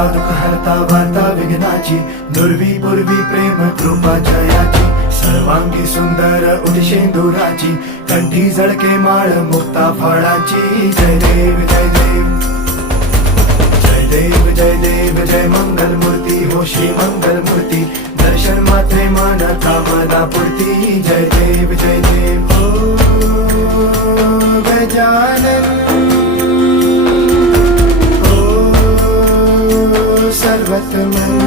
हरता दुःख हरता वार्ता विघ्नाची, दुर्वी पूर्वी प्रेम कृपा जयाची, सर्वांगी सुंदर उदिशेंदुराची, कंठी झळके माळ मुक्ता फळाची. जय देव जय देव जय देव जय देव जय मंगल मूर्ती हो श्री मंगल मूर्ती, दर्शन मात्रे मन कामना पूर्ती. जय देव जय देव हो गजानन हो सर्वतमन.